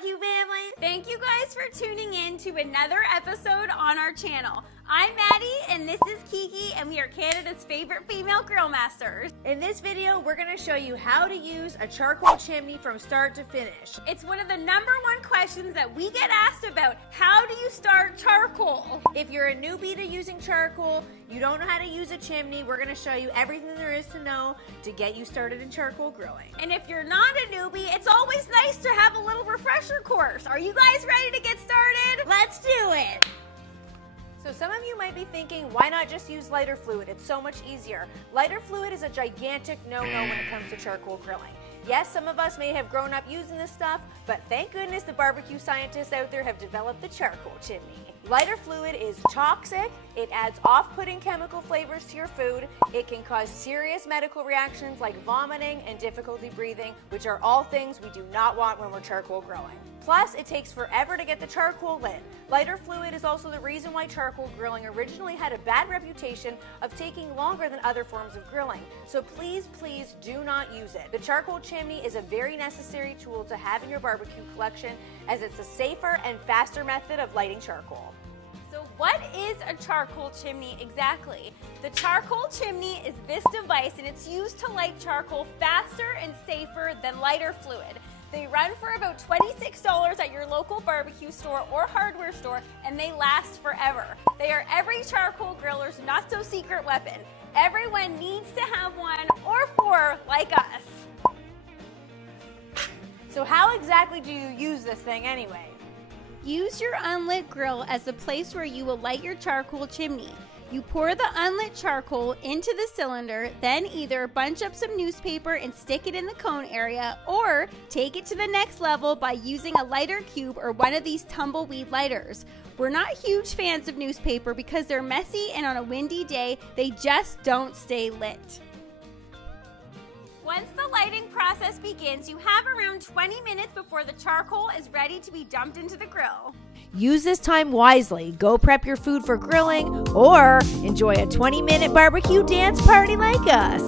barbecue family. Thank you guys for tuning in to another episode on our channel. I'm Maddie and this is Kiki and we are Canada's favorite female grill masters. In this video, we're gonna show you how to use a charcoal chimney from start to finish. It's one of the #1 questions that we get asked about. How do you start charcoal? If you're a newbie to using charcoal, you don't know how to use a chimney, we're gonna show you everything there is to know to get you started in charcoal grilling. And if you're not a newbie, it's always nice to have a little refresher course. Are you guys ready to get started? Let's do it! So some of you might be thinking, why not just use lighter fluid? It's so much easier. Lighter fluid is a gigantic no-no when it comes to charcoal grilling. Yes, some of us may have grown up using this stuff, but thank goodness the barbecue scientists out there have developed the charcoal chimney. Lighter fluid is toxic, it adds off-putting chemical flavors to your food, it can cause serious medical reactions like vomiting and difficulty breathing, which are all things we do not want when we're charcoal grilling. Plus, it takes forever to get the charcoal lit. Lighter fluid is also the reason why charcoal grilling originally had a bad reputation of taking longer than other forms of grilling. So please, please do not use it. The charcoal chimney is a very necessary tool to have in your barbecue collection as it's a safer and faster method of lighting charcoal. So what is a charcoal chimney exactly? The charcoal chimney is this device and it's used to light charcoal faster and safer than lighter fluid. They run for about $26 at your local barbecue store or hardware store, and they last forever. They are every charcoal griller's not-so-secret weapon. Everyone needs to have one or 4 like us. So how exactly do you use this thing anyway? Use your unlit grill as the place where you will light your charcoal chimney. You pour the unlit charcoal into the cylinder, then either bunch up some newspaper and stick it in the cone area, or take it to the next level by using a lighter cube or one of these tumbleweed lighters. We're not huge fans of newspaper because they're messy and on a windy day, they just don't stay lit. Once the lighting process begins, you have around 20 minutes before the charcoal is ready to be dumped into the grill. Use this time wisely. Go prep your food for grilling or enjoy a 20-minute barbecue dance party like us.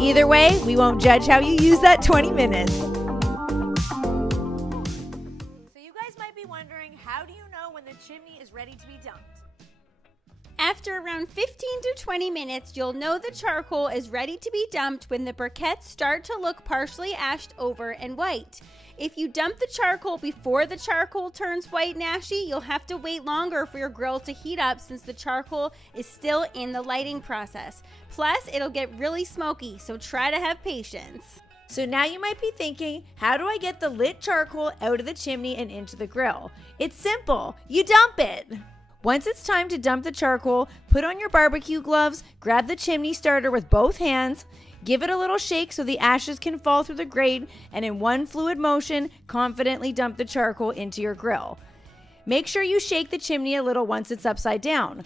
Either way, we won't judge how you use that 20 minutes. So you guys might be wondering, how do you know when the chimney is ready to be dumped? After around 15 to 20 minutes, you'll know the charcoal is ready to be dumped when the briquettes start to look partially ashed over and white. If you dump the charcoal before the charcoal turns white and ashy, you'll have to wait longer for your grill to heat up since the charcoal is still in the lighting process. Plus, it'll get really smoky, so try to have patience. So now you might be thinking, how do I get the lit charcoal out of the chimney and into the grill? It's simple, you dump it. Once it's time to dump the charcoal, put on your barbecue gloves, grab the chimney starter with both hands, give it a little shake so the ashes can fall through the grate, and in one fluid motion, confidently dump the charcoal into your grill. Make sure you shake the chimney a little once it's upside down.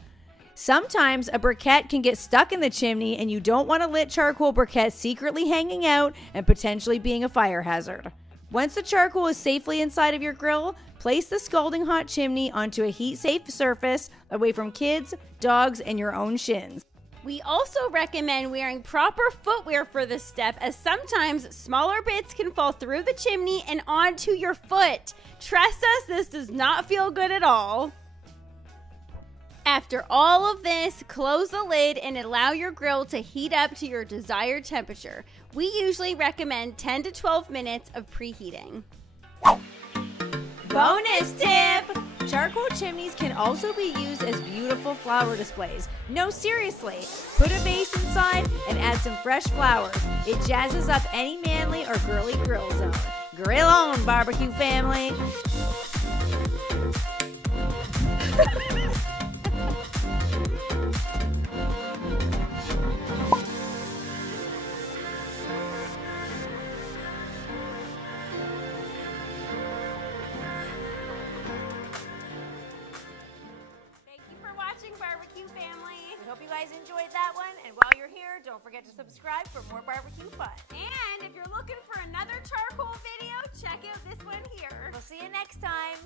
Sometimes a briquette can get stuck in the chimney and you don't want a lit charcoal briquette secretly hanging out and potentially being a fire hazard. Once the charcoal is safely inside of your grill, place the scalding hot chimney onto a heat-safe surface away from kids, dogs, and your own shins. We also recommend wearing proper footwear for this step, as sometimes smaller bits can fall through the chimney and onto your foot. Trust us, this does not feel good at all. After all of this, close the lid and allow your grill to heat up to your desired temperature. We usually recommend 10 to 12 minutes of preheating. Bonus tip! Charcoal chimneys can also be used as beautiful flower displays. No, seriously, put a vase inside and add some fresh flowers. It jazzes up any manly or girly grill zone. Grill on, barbecue family! Barbecue family. I hope you guys enjoyed that one, and while you're here, don't forget to subscribe for more barbecue fun. And if you're looking for another charcoal video, check out this one here. We'll see you next time.